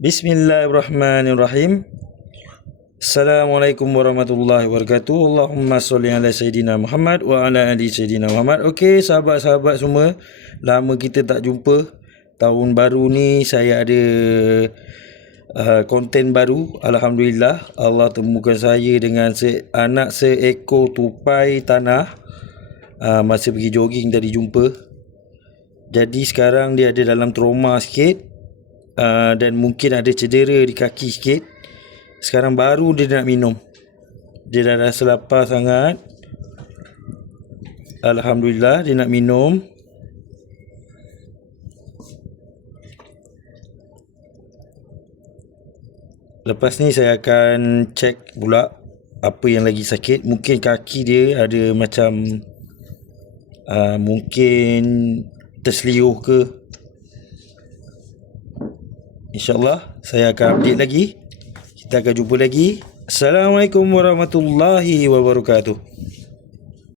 Bismillahirrahmanirrahim. Assalamualaikum warahmatullahi wabarakatuh. Allahumma salli ala Sayyidina Muhammad wa ala ali Sayyidina Muhammad. Okey, sahabat-sahabat semua, lama kita tak jumpa. Tahun baru ni saya ada konten baru. Alhamdulillah, Allah temukan saya dengan anak seekor tupai tanah. Masa pergi jogging tadi jumpa. Jadi sekarang dia ada dalam trauma sikit, dan mungkin ada cedera di kaki sikit. Sekarang baru dia nak minum. Dia dah rasa lapar sangat. Alhamdulillah dia nak minum. Lepas ni saya akan cek pula apa yang lagi sakit. Mungkin kaki dia ada macam mungkin terseliuh ke. InsyaAllah saya akan update lagi. Kita akan jumpa lagi. Assalamualaikum warahmatullahi wabarakatuh.